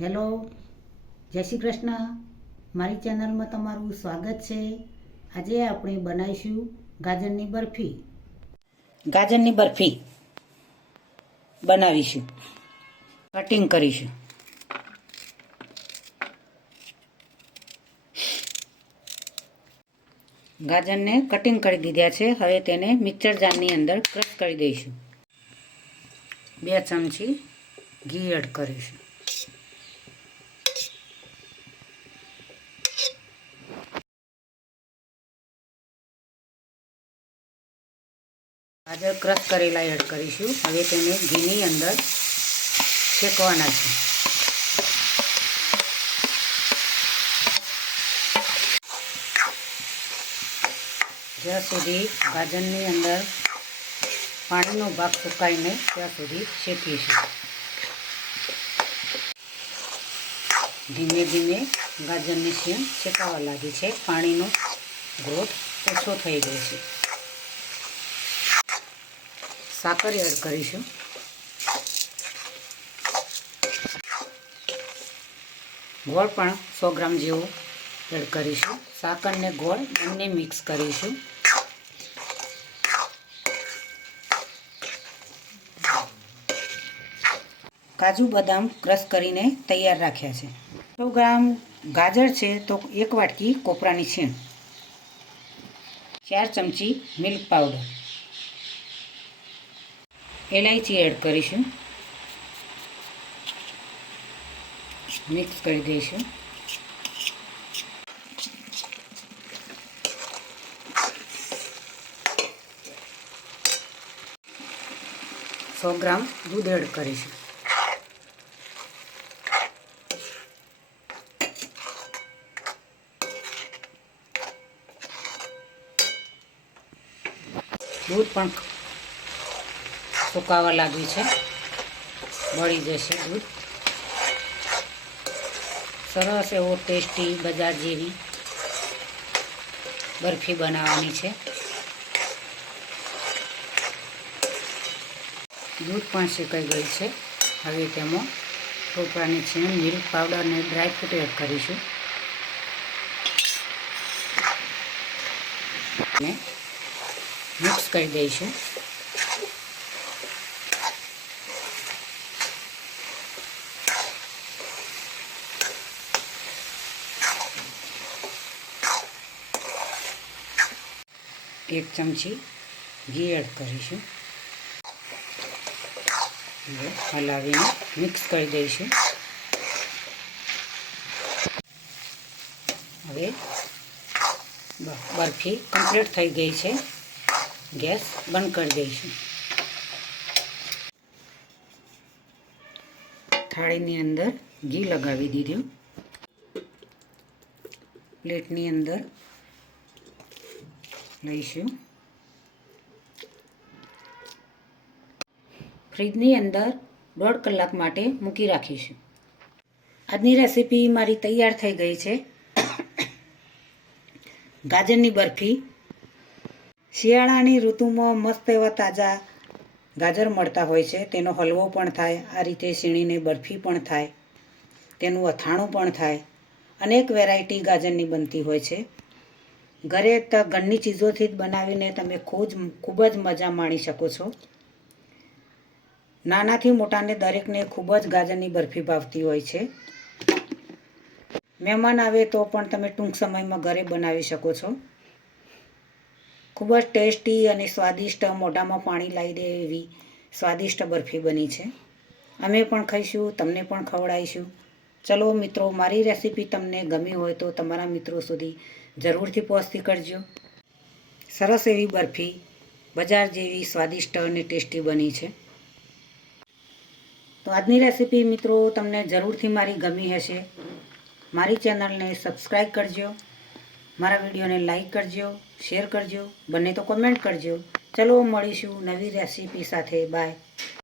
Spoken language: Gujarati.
હેલો, જય શ્રી કૃષ્ણ. મારી ચેનલમાં તમારું સ્વાગત છે. આજે આપણે બનાવીશું ગાજરની બરફી. ગાજરની બરફી બનાવીશું. કટિંગ કરીશું. ગાજરને કટિંગ કરી દીધા છે. હવે તેને મિક્સર જારની અંદર ક્રશ કરી દઈશું. 2 ચમચી ઘી એડ કરીશું. ગાજર ક્રશ કરેલા એડ કરીશું. હવે તેને ઘીની અંદર શેકવાના છે. જ્યાં સુધી ગાજરની અંદર પાણીનો ભાગ સુકાઈને ત્યાં સુધી શેકીશું. ધીમે ધીમે ગાજરની શેમ શેકાવા લાગી છે. પાણીનો ગ્રોથ ઓછો થઈ ગયો છે. સાકર એડ કરીશું. ગોળ પણ 100 ગ્રામ જેવો એડ કરીશું. સાકર ને ગોળ બંને મિક્સ કરીશું. કાજુ બદામ ક્રશ કરીને તૈયાર રાખ્યા છે. 100 ગ્રામ ગાજર છે તો 1 વાટકી કોપરાની છીણ, 4 ચમચી મિલ્ક પાવડર, એલાયચી એડ કરીશું. મિક્સ કરી દઈશું. સો ગ્રામ દૂધ એડ કરીશું. દૂધ પણ સુકાવા લાગ્યું છે. બળી જશે દૂધ. સરસ એવો ટેસ્ટી બજાર જેવી બરફી બનાવવાની છે. દૂધ પણ શેકાઈ ગયું છે. હવે તેમાં કોપરાની છીણ, મિલ્ક પાવડર અને ડ્રાયફ્રૂટ એડ કરીશું. અને મિક્સ કરી દઈશું. એક ચમચી ઘી એડ કરીશું. હલાવીને મિક્સ કરી દઈશું. હવે બરફી કમ્પ્લીટ થઈ ગઈ છે. ગેસ બંધ કરી દઈશું. થાળીની અંદર ઘી લગાવી દીધું. પ્લેટની અંદર લઈશું. ફ્રીજની અંદર 1.5 કલાક માટે મૂકી રાખીશું. આજની રેસીપી મારી તૈયાર થઈ ગઈ છે. ગાજરની બરફી. શિયાળાની ઋતુમાં મસ્ત એવા તાજા ગાજર મળતા હોય છે. તેનો હલવો પણ થાય. આ રીતે સીણીને બરફી પણ થાય. તેનું અથાણું પણ થાય. અનેક વેરાયટી ગાજરની બનતી હોય છે. ઘરે તો ઘરની ચીજોથી જ બનાવીને તમે ખૂબ જ મજા માણી શકો છો. નાનાથી મોટાને દરેકને ખૂબ જ ગાજરની બરફી ભાવતી હોય છે. મહેમાન આવે તો પણ તમે ટૂંક સમયમાં ઘરે બનાવી શકો છો. ખૂબ જ ટેસ્ટી અને સ્વાદિષ્ટ, મોઢામાં પાણી લાવી દે એવી સ્વાદિષ્ટ બરફી બની છે. અમે પણ ખાઈશું, તમને પણ ખવડાવીશું. ચલો મિત્રો, મારી રેસીપી તમને ગમી હોય તો તમારા મિત્રો સુધી જરૂરથી પહોંચતી કરજો. સરસ એવી બરફી બજાર જેવી સ્વાદિષ્ટ અને ટેસ્ટી બની છે. તો આજની રેસીપી મિત્રો તમને જરૂરથી મારી ગમી હશે. મારી ચેનલને સબસ્ક્રાઈબ કરજો. મારા વિડીયોને લાઈક કરજો, શેર કરજો, બંને તો કમેન્ટ કરજો. ચલો મળીશું નવી રેસીપી સાથે. બાય.